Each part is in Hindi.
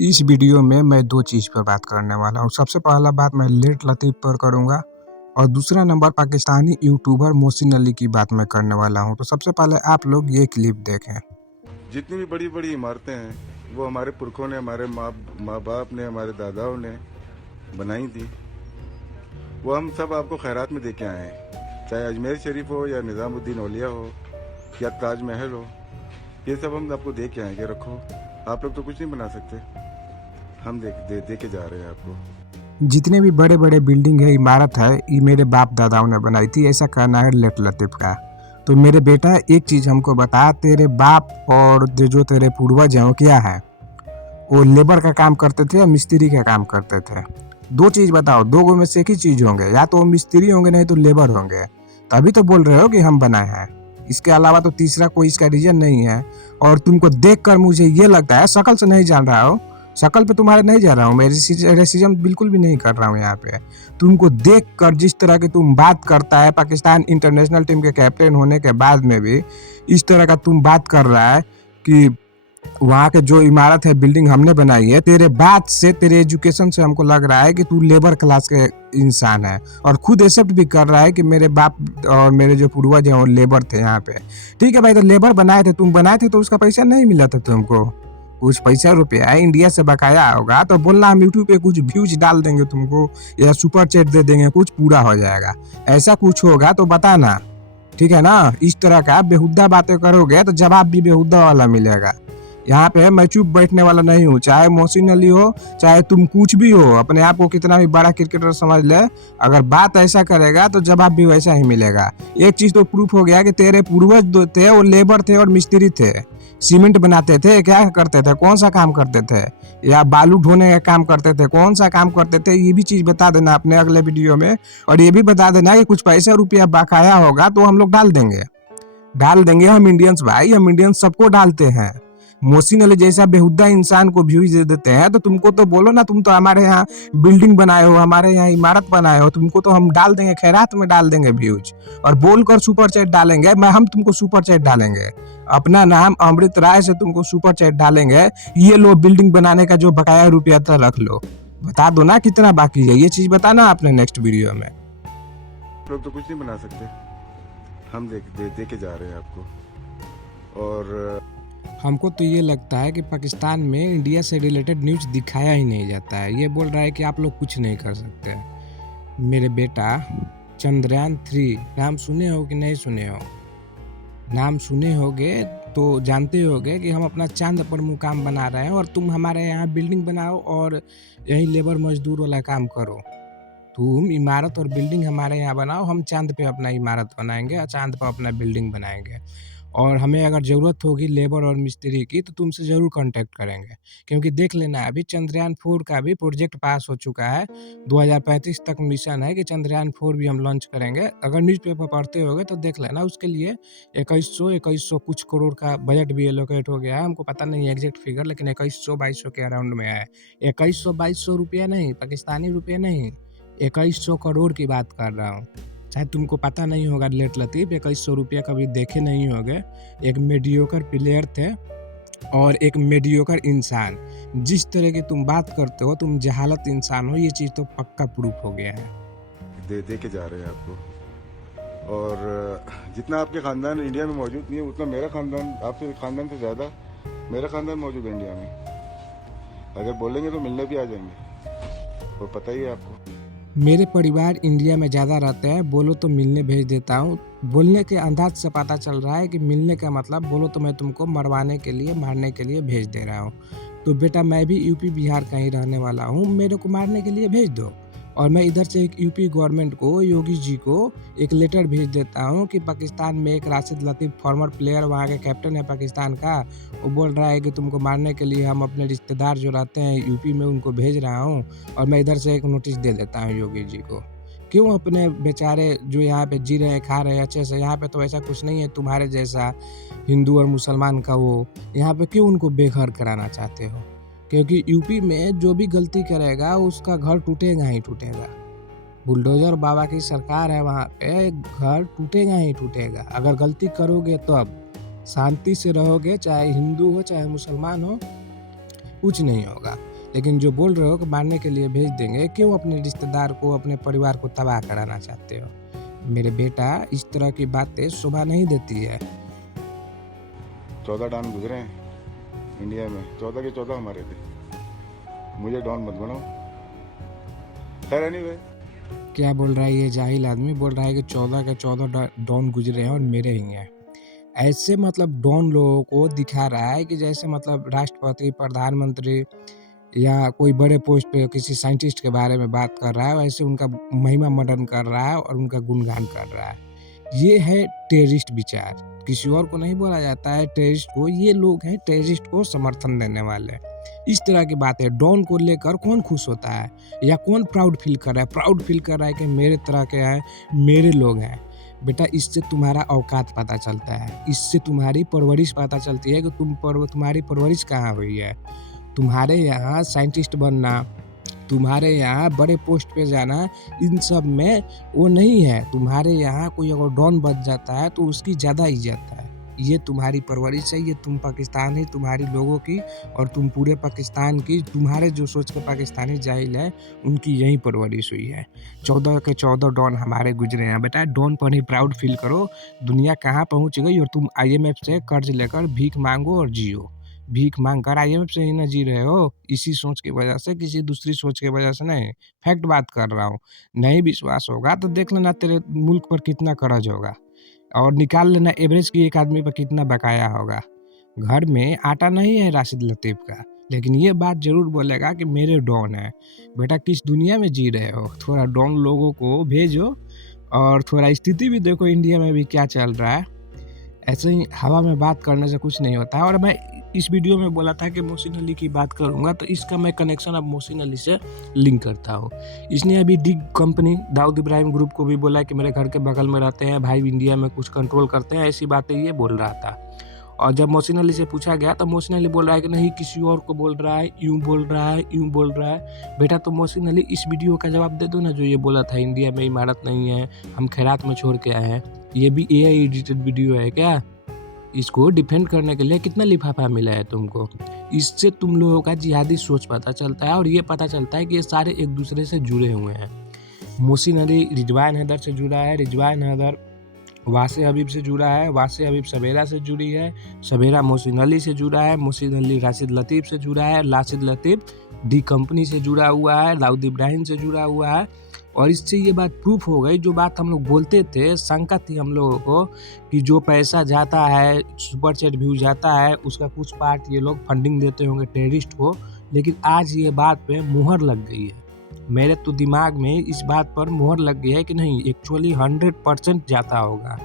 इस वीडियो में मैं 2 चीज़ पर बात करने वाला हूँ। सबसे पहला बात मैं लेट लतीफ़ पर करूँगा और दूसरा नंबर पाकिस्तानी यूट्यूबर मोहसिन अली की बात मैं करने वाला हूँ। तो सबसे पहले आप लोग ये क्लिप देखें। जितनी भी बड़ी बड़ी इमारतें हैं वो हमारे पुरखों ने, हमारे माँ बाप ने, हमारे दादाओं ने बनाई थी। वो हम सब आपको खैरात में दे के आए हैं, चाहे अजमेर शरीफ हो या निज़ामुद्दीन औलिया हो या ताजमहल हो। ये सब हम आपको दे के आएंगे, रखो। आप लोग तो कुछ नहीं बना सकते, हम दे के जा रहे हैं आपको। जितने भी बड़े-बड़े बिल्डिंग है, इमारत है, ये मेरे बाप दादाओं ने बनाई थी, ऐसा कहना है लेट लतीफ़ का। तो मेरे बेटा एक चीज़ हमको बता, तेरे बाप और जो तेरे पूर्वज हैं वो क्या है? वो लेबर का काम करते थे या मिस्त्री का काम करते थे? 2 चीज़ बताओ, 2 में से एक ही चीज़ होंगे, या तो वो मिस्त्री होंगे नहीं तो लेबर होंगे। तभी तो बोल रहे हो कि हम बनाए हैं। इसके अलावा तो तीसरा कोई इसका रीज़न नहीं है। और तुमको देखकर मुझे ये लगता है, शक्ल से नहीं जान रहा हो, शक्ल पे तुम्हारे नहीं जा रहा हूँ मैं, रेसिज्म बिल्कुल भी नहीं कर रहा हूँ यहाँ पे। तुमको देखकर जिस तरह की तुम बात करता है, पाकिस्तान इंटरनेशनल टीम के कैप्टन होने के बाद में भी इस तरह का तुम बात कर रहा है कि वहाँ के जो इमारत है, बिल्डिंग हमने बनाई है, तेरे बात से, तेरे एजुकेशन से हमको लग रहा है कि तू लेबर क्लास के इंसान है और खुद एक्सेप्ट भी कर रहा है कि मेरे बाप और मेरे जो पूर्वज हैं वो लेबर थे यहाँ पे। ठीक है भाई, तो लेबर बनाए थे, तुम बनाए थे तो उसका पैसा नहीं मिला था तुमको? कुछ पैसा रुपया इंडिया से बकाया होगा तो बोलना हम यूट्यूब पे कुछ व्यूज डाल देंगे तुमको या सुपर चैट दे देंगे, कुछ पूरा हो जाएगा। ऐसा कुछ होगा तो बताना, ठीक है ना? इस तरह का बेहुद्दा बातें करोगे तो जवाब भी बेहुद्दा वाला मिलेगा। यहाँ पे मैं चुप बैठने वाला नहीं हूँ, चाहे मोहसिन अली हो, चाहे तुम कुछ भी हो, अपने आप को कितना भी बड़ा क्रिकेटर समझ ले, अगर बात ऐसा करेगा तो जवाब भी वैसा ही मिलेगा। एक चीज तो प्रूफ हो गया कि तेरे पूर्वज जो थे वो लेबर थे और मिस्त्री थे, सीमेंट बनाते थे, क्या करते थे, कौन सा काम करते थे, या बालू ढोने का काम करते थे, कौन सा काम करते थे, ये भी चीज बता देना अपने अगले वीडियो में। और ये भी बता देना कि कुछ पैसा रुपया बकाया होगा तो हम लोग डाल देंगे। हम इंडियंस भाई, हम इंडियंस सबको डालते हैं। मोहसिन अली जैसा बेहुद्दा इंसान को व्यूज दे देते हैं तो तुमको तो बोलो ना, तुम तो हमारे यहाँ बिल्डिंग बनाए हो, हमारे यहाँ इमारत बनाए हो, तुमको तो हम डाल देंगे, खैरात में डाल देंगे व्यूज और बोलकर सुपर चैट डालेंगे। हम तुमको सुपर चैट डालेंगे, अपना नाम अमृत राय से तुमको सुपर चैट डालेंगे। ये लो, बिल्डिंग बनाने का जो बकाया रुपया था रख लो, बता दो ना कितना बाकी है, ये चीज बताना आपने नेक्स्ट वीडियो में। लोग तो कुछ नहीं बना सकते, हम दे के जा रहे हैं आपको। और हमको तो ये लगता है कि पाकिस्तान में इंडिया से रिलेटेड न्यूज़ दिखाया ही नहीं जाता है। ये बोल रहा है कि आप लोग कुछ नहीं कर सकते। मेरे बेटा, चंद्रयान 3 नाम सुने हो कि नहीं सुने हो? नाम सुने होगे तो जानते होगे कि हम अपना चांद पर मुकाम बना रहे हैं और तुम हमारे यहाँ बिल्डिंग बनाओ और यहीं लेबर मजदूर वाला काम करो। तुम इमारत और बिल्डिंग हमारे यहाँ बनाओ, हम चांद पे अपना इमारत बनाएंगे और चांद पर अपना बिल्डिंग बनाएंगे। और हमें अगर ज़रूरत होगी लेबर और मिस्त्री की तो तुमसे ज़रूर कांटेक्ट करेंगे, क्योंकि देख लेना अभी चंद्रयान 4 का भी प्रोजेक्ट पास हो चुका है। 2035 तक मिशन है कि चंद्रयान 4 भी हम लॉन्च करेंगे। अगर न्यूज़पेपर पढ़ते होगे तो देख लेना, उसके लिए 2100 कुछ करोड़ का बजट भी एलोकेट हो गया है। हमको पता नहीं है एग्जैक्ट फिगर, लेकिन 2100-2200 के अराउंड में है। 2100-2200 रुपया नहीं, पाकिस्तानी रुपये नहीं, 2100 करोड़ की बात कर रहा हूँ। शायद तुमको पता नहीं होगा लेट लतीफ़, 2100 रुपया कभी देखे नहीं होगे। एक मीडियोकर प्लेयर थे और एक मीडियोकर इंसान। जिस तरह की तुम बात करते हो, तुम जहालत इंसान हो, ये चीज़ तो पक्का प्रूफ हो गया है। दे के जा रहे हैं आपको। और जितना आपके खानदान इंडिया में मौजूद नहीं है, उतना मेरा खानदान, आपके खानदान से ज़्यादा मेरा खानदान मौजूद है इंडिया में। अगर बोलेंगे तो मिलने भी आ जाएंगे, वो पता ही है आपको। मेरे परिवार इंडिया में ज़्यादा रहते हैं, बोलो तो मिलने भेज देता हूँ। बोलने के अंदाज से पता चल रहा है कि मिलने का मतलब बोलो तो मैं तुमको मरवाने के लिए, मारने के लिए भेज दे रहा हूँ। तो बेटा, मैं भी यूपी बिहार का ही रहने वाला हूँ, मेरे को मारने के लिए भेज दो। और मैं इधर से एक यूपी गवर्नमेंट को, योगी जी को एक लेटर भेज देता हूँ कि पाकिस्तान में एक राशिद लतीफ़ फॉर्मर प्लेयर, वहाँ के कैप्टन है पाकिस्तान का, वो बोल रहा है कि तुमको मारने के लिए हम अपने रिश्तेदार जो रहते हैं यूपी में उनको भेज रहा हूँ। और मैं इधर से एक नोटिस दे देता हूँ योगी जी को। क्यों अपने बेचारे जो यहाँ पे जी रहे हैं, खा रहे हैं अच्छे से, यहाँ पे तो ऐसा कुछ नहीं है तुम्हारे जैसा हिंदू और मुसलमान का वो, यहाँ पे क्यों उनको बेघर कराना चाहते हो? क्योंकि यूपी में जो भी गलती करेगा उसका घर टूटेगा ही टूटेगा। बुलडोजर बाबा की सरकार है वहाँ पे, घर टूटेगा ही टूटेगा। अगर गलती करोगे तो अब शांति से रहोगे, चाहे हिंदू हो चाहे मुसलमान हो, कुछ नहीं होगा। लेकिन जो बोल रहे हो कि मारने के लिए भेज देंगे, क्यों अपने रिश्तेदार को, अपने परिवार को तबाह कराना चाहते हो? मेरे बेटा, इस तरह की बातें शोभा नहीं देती है। 14 डॉन गुजरे हैं इंडिया में, 14 के 14 हमारे थे। मुझे डॉन मत बनाओ। खैर एनीवे, क्या बोल रहा है ये जाहिल आदमी? बोल रहा है कि 14 के 14 डॉन गुजरे हैं और मेरे ही हैं। ऐसे मतलब डॉन लोगों को दिखा रहा है कि जैसे मतलब राष्ट्रपति, प्रधानमंत्री या कोई बड़े पोस्ट पे किसी साइंटिस्ट के बारे में बात कर रहा है, वैसे उनका महिमा मर्डन कर रहा है और उनका गुणगान कर रहा है। ये है टेररिस्ट विचार, किसी और को नहीं बोला जाता है टेररिस्ट को। ये लोग हैं टेररिस्ट को समर्थन देने वाले। इस तरह की बात है। डॉन को लेकर कौन खुश होता है या कौन प्राउड फील कर रहा है? प्राउड फील कर रहा है कि मेरे तरह के हैं, मेरे लोग हैं। बेटा, इससे तुम्हारा औकात पता चलता है, इससे तुम्हारी परवरिश पता चलती है कि तुम्हारी परवरिश कहाँ हुई है। तुम्हारे यहाँ साइंटिस्ट बनना, तुम्हारे यहाँ बड़े पोस्ट पे जाना, इन सब में वो नहीं है। तुम्हारे यहाँ कोई अगर डॉन बच जाता है तो उसकी ज़्यादा इज्जत है। ये तुम्हारी परवरिश है, ये तुम पाकिस्तानी, तुम्हारी लोगों की और तुम पूरे पाकिस्तान की, तुम्हारे जो सोच के पाकिस्तानी जाहिल है उनकी यही परवरिश हुई है। 14 के 14 डॉन हमारे गुजरे हैं। बेटा, डॉन पर ही प्राउड फील करो। दुनिया कहाँ पहुँच गई और तुम IMF से कर्ज लेकर भीख मांगो और जियो। भीख मांग कर IMF से ही ना जी रहे हो, इसी सोच की वजह से, किसी दूसरी सोच की वजह से नहीं। फैक्ट बात कर रहा हूँ। नहीं विश्वास होगा तो देख लेना तेरे मुल्क पर कितना कर्ज होगा और निकाल लेना एवरेज की एक आदमी पर कितना बकाया होगा। घर में आटा नहीं है राशिद लतीफ़ का, लेकिन ये बात ज़रूर बोलेगा कि मेरे डॉन है। बेटा, किस दुनिया में जी रहे हो? थोड़ा डॉन लोगों को भेजो और थोड़ा स्थिति भी देखो इंडिया में भी क्या चल रहा है। ऐसे ही हवा में बात करने से कुछ नहीं होता है। और मैं इस वीडियो में बोला था कि मोहसिन अली की बात करूंगा, तो इसका मैं कनेक्शन अब मोहसिन अली से लिंक करता हूँ। इसने अभी डिग कंपनी दाऊद इब्राहिम ग्रुप को भी बोला कि मेरे घर के बगल में रहते हैं भाई, इंडिया में कुछ कंट्रोल करते हैं, ऐसी बातें ये बोल रहा था। और जब मोहसिन अली से पूछा गया तो मोहसिन अली बोल रहा है कि नहीं, किसी और को बोल रहा है, यूँ बोल रहा है, यूँ बोल रहा है। बेटा, तो मोहसिन अली इस वीडियो का जवाब दे दो ना, जो ये बोला था इंडिया में इमारत नहीं है, हम खैरात में छोड़ के आए हैं। ये भी AI एडिटेड वीडियो है क्या? इसको डिफेंड करने के लिए कितना लिफाफा मिला है तुमको? इससे तुम लोगों का जिहादी सोच पता चलता है और ये पता चलता है कि ये सारे एक दूसरे से जुड़े हुए हैं। मोहसिन अली रिजवान हैदर से जुड़ा है, रिजवान हैदर वासे हबीब से जुड़ा है, वासे हबीब सबेरा से जुड़ी है, सबेरा मोहसिन अली से जुड़ा है, मोहसिन अली राशिद लतीफ़ से जुड़ा है, राशिद लतीफ़ डी कंपनी से जुड़ा हुआ है, दाऊद इब्राहिम से जुड़ा हुआ है। और इससे ये बात प्रूफ हो गई, जो बात हम लोग बोलते थे, शंका थी हम लोगों को कि जो पैसा जाता है, सुपर चैट व्यू जाता है, उसका कुछ पार्ट ये लोग फंडिंग देते होंगे टेररिस्ट को। लेकिन आज ये बात पे मुहर लग गई है। मेरे तो दिमाग में इस बात पर मुहर लग गई है कि नहीं, एक्चुअली 100% जाता होगा।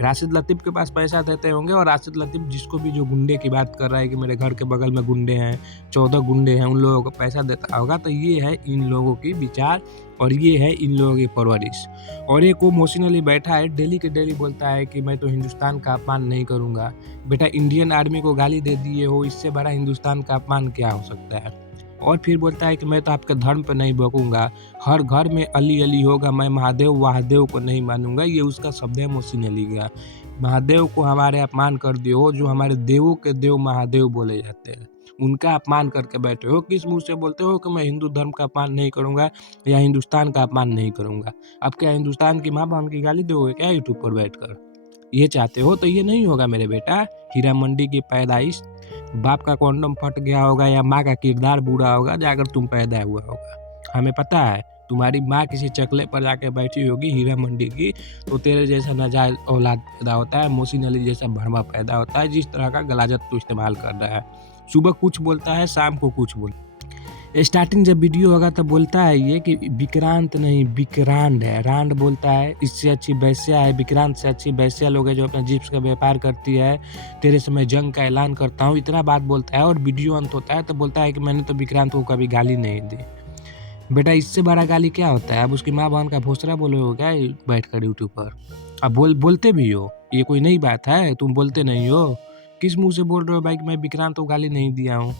राशिद लतीफ़ के पास पैसा देते होंगे और राशिद लतीफ़ जिसको भी, जो गुंडे की बात कर रहा है कि मेरे घर के बगल में गुंडे हैं, 14 गुंडे हैं, उन लोगों को पैसा देता होगा। तो ये है इन लोगों की विचार और ये है इन लोगों की परवरिश। और एक वो मोहसिन अली बैठा है, डेली के डेली बोलता है कि मैं तो हिंदुस्तान का अपमान नहीं करूँगा। बेटा, इंडियन आर्मी को गाली दे दिए हो, इससे बड़ा हिंदुस्तान का अपमान क्या हो सकता है? और फिर बोलता है कि मैं तो आपके धर्म पे नहीं बकूंगा, हर घर में अली अली होगा, मैं महादेव वहादेव को नहीं मानूंगा। ये उसका शब्द है मोहसिन अली का। महादेव को हमारे अपमान कर दियो, जो हमारे देवों के देव महादेव बोले जाते हैं, उनका अपमान करके बैठे हो। किस मुंह से बोलते हो कि मैं हिंदू धर्म का अपमान नहीं करूंगा या हिंदुस्तान का अपमान नहीं करूंगा? अब क्या हिंदुस्तान की माँ बहन की गाली दोगे क्या यूट्यूब पर बैठकर? ये चाहते हो तो ये नहीं होगा मेरे बेटा। हीरा मंडी की पैदाइश, बाप का कॉन्डम फट गया होगा या माँ का किरदार बुरा होगा जाकर तुम पैदा हुआ होगा। हमें पता है तुम्हारी माँ किसी चकले पर जाके बैठी होगी हीरा मंडी की, तो तेरे जैसा नाजायज औलाद पैदा होता है, मोहसिन अली जैसा भड़वा पैदा होता है। जिस तरह का गलाजत तू इस्तेमाल कर रहा है, सुबह कुछ बोलता है, शाम को कुछ बोलता है। स्टार्टिंग जब वीडियो होगा तब बोलता है ये कि विक्रांत नहीं विक्रांत है, रांड बोलता है, इससे अच्छी वैश्या है, विक्रांत से अच्छी वैश्या लोग है जो अपना जिप्स का व्यापार करती है, तेरे से मैं जंग का ऐलान करता हूँ, इतना बात बोलता है। और वीडियो अंत होता है तो बोलता है कि मैंने तो विक्रांत को कभी गाली नहीं दी। बेटा, इससे बड़ा गाली क्या होता है? अब उसकी माँ बहन का भोसड़ा बोले हो क्या बैठ कर यूट्यूब पर? अब बोलते भी हो, ये कोई नई बात है? तुम बोलते नहीं हो, किस मुँह से बोल रहे हो भाई कि मैं विक्रांत को गाली नहीं दिया हूँ?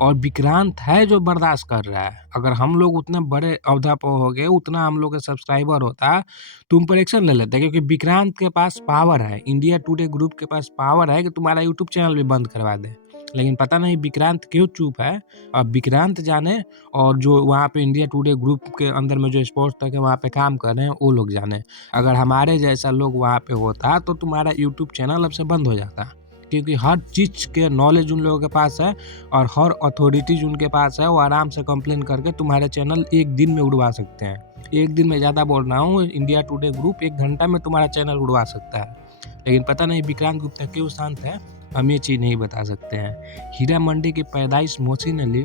और विक्रांत है जो बर्दाश्त कर रहा है। अगर हम लोग उतने बड़े ओहदा पर हो गए, उतना हम लोग का सब्सक्राइबर होता, तुम पर एक्शन ले लेते, क्योंकि विक्रांत के पास पावर है, इंडिया टुडे ग्रुप के पास पावर है कि तुम्हारा यूट्यूब चैनल भी बंद करवा दे। लेकिन पता नहीं विक्रांत क्यों चुप है। अब विक्रांत जाने और जो वहाँ पे इंडिया टुडे ग्रुप के अंदर में जो स्पोर्ट्स तक है वहाँ पे काम कर रहे हैं वो लोग जाने। अगर हमारे जैसा लोग वहाँ पे होता तो तुम्हारा यूट्यूब चैनल अब से बंद हो जाता, क्योंकि हर चीज़ के नॉलेज उन लोगों के पास है और हर अथॉरिटीज उनके पास है। वो आराम से कंप्लेन करके तुम्हारे चैनल एक दिन में उड़वा सकते हैं। एक दिन में ज़्यादा बोल रहा हूँ, इंडिया टुडे ग्रुप 1 घंटा में तुम्हारा चैनल उड़वा सकता है। लेकिन पता नहीं विक्रांत गुप्ता क्यों शांत है, हम ये चीज़ नहीं बता सकते हैं। हीरा मंडी की पैदाइश मोहसिन अली,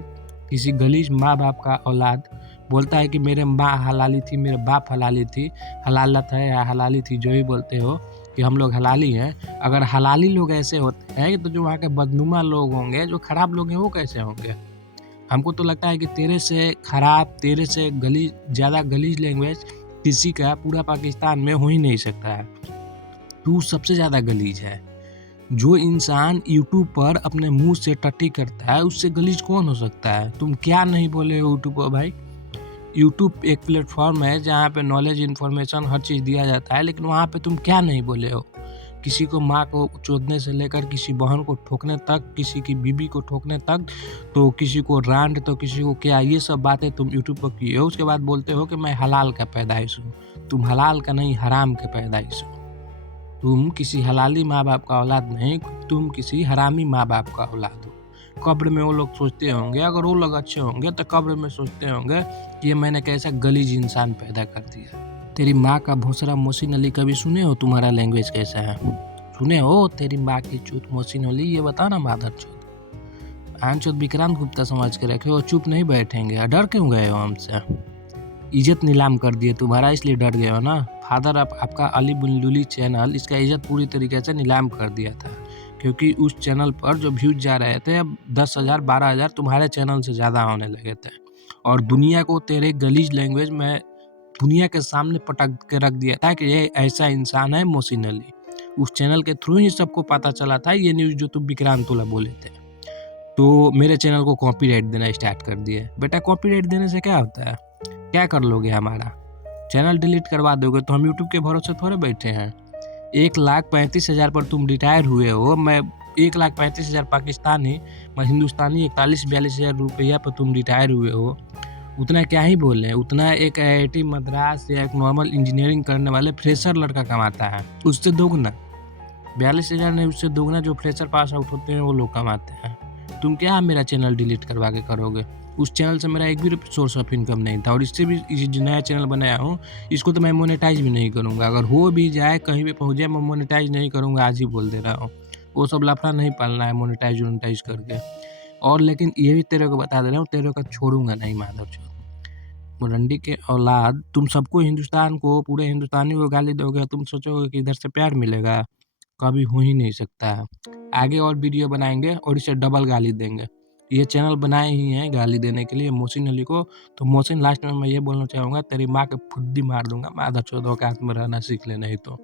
किसी गलीज माँ बाप का औलाद, बोलता है कि मेरे माँ हलाली थी, मेरे बाप हलाली थी। हलालत है या हलाली थी, जो भी बोलते हो कि हम लोग हलाली हैं। अगर हलाली लोग ऐसे होते हैं तो जो वहाँ के बदनुमा लोग होंगे, जो खराब लोग हैं, वो कैसे होंगे? हमको तो लगता है कि तेरे से खराब, तेरे से गलीज, ज़्यादा गलीज लैंग्वेज किसी का पूरा पाकिस्तान में हो ही नहीं सकता है। तू सबसे ज़्यादा गलीज है। जो इंसान यूट्यूब पर अपने मुंह से टट्टी करता है उससे गलीज कौन हो सकता है? तुम क्या नहीं बोले हो यूट्यूब पर भाई? यूट्यूब एक प्लेटफॉर्म है जहाँ पे नॉलेज, इन्फॉर्मेशन, हर चीज़ दिया जाता है, लेकिन वहाँ पे तुम क्या नहीं बोले हो? किसी को माँ को चोदने से लेकर किसी बहन को ठोकने तक, किसी की बीबी को ठोकने तक, तो किसी को रांड, तो किसी को क्या, ये सब बातें तुम यूट्यूब पर किए हो। उसके बाद बोलते हो कि मैं हलाल का पैदाइश हूँ। तुम हलाल का नहीं, हराम के पैदाइश हो। तुम किसी हलाली माँ बाप का औलाद नहीं, तुम किसी हरामी माँ बाप का औलाद हो। कब्र में वो लोग सोचते होंगे, अगर वो लोग अच्छे होंगे तो कब्र में सोचते होंगे कि ये मैंने कैसा गलीज इंसान पैदा कर दिया। तेरी माँ का भोसरा मोहसिन अली कभी सुने हो? तुम्हारा लैंग्वेज कैसा है? सुने हो? तेरी माँ की चूत मोहसिन अली, ये बता ना माधर चूत। आनचोद विक्रांत गुप्ता समझ के रखे हो, चुप नहीं बैठेंगे। डर क्यों गए हो हमसे? इज्जत नीलाम कर दिए तुम्हारा, इसलिए डर गए हो ना। फादर आपका अली बुलबुली चैनल, इसका इज्जत पूरी तरीके से नीलाम कर दिया था, क्योंकि उस चैनल पर जो व्यूज जा रहे थे अब 10,000 12,000 तुम्हारे चैनल से ज़्यादा होने लगे थे। और दुनिया को तेरे गलीज लैंग्वेज में दुनिया के सामने पटक के रख दिया था कि ये ऐसा इंसान है मोहसिन अली। उस चैनल के थ्रू ही सबको पता चला था ये न्यूज़ जो तुम विक्रांतोला बोले थे। तो मेरे चैनल को कॉपीराइट देना स्टार्ट कर दिए। बेटा कॉपीराइट देने से क्या होता है? क्या कर लोगे? हमारा चैनल डिलीट करवा दोगे तो हम यूट्यूब के भरोसे थोड़े बैठे हैं। 1,35,000 पर तुम रिटायर हुए हो, मैं 1,35,000 पाकिस्तानी, मैं हिंदुस्तानी 41-42 हज़ार रुपया पर तुम रिटायर हुए हो। उतना क्या ही बोले, उतना एक IIT मद्रास या एक नॉर्मल इंजीनियरिंग करने वाले फ्रेशर लड़का कमाता है, उससे दोगुना। 42,000 नहीं, उससे दोगुना जो फ्रेशर पास आउट होते हैं वो लोग कमाते हैं। तुम क्या मेरा चैनल डिलीट करवा के करोगे? उस चैनल से मेरा एक भी सोर्स ऑफ इनकम नहीं था, और इससे भी जो नया चैनल बनाया हूँ इसको तो मैं मोनेटाइज भी नहीं करूँगा। अगर हो भी जाए, कहीं भी पहुँच जाए, मैं मोनेटाइज नहीं करूँगा, आज ही बोल दे रहा हूँ। वो सब लफड़ा नहीं पालना है मोनेटाइज वोनेटाइज करके। और लेकिन ये भी तेरे को बता दे रहा हूँ, तेरे को छोड़ूंगा नहीं माधव चौधरी मुरंडी के औलाद। तुम सबको, हिंदुस्तान को, पूरे हिंदुस्तानी को गाली दोगे, तुम सोचोगे कि इधर से प्यार मिलेगा? कभी हो ही नहीं सकता है। आगे और वीडियो बनाएंगे और इसे डबल गाली देंगे। ये चैनल बनाए ही हैं गाली देने के लिए मोहसिन अली को। तो मोहसिन, लास्ट में मैं ये बोलना चाहूँगा, तेरी माँ के फुद्दी मार दूंगा, माधव चौधरी औकात में रहना सीख ले नहीं तो।